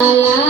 la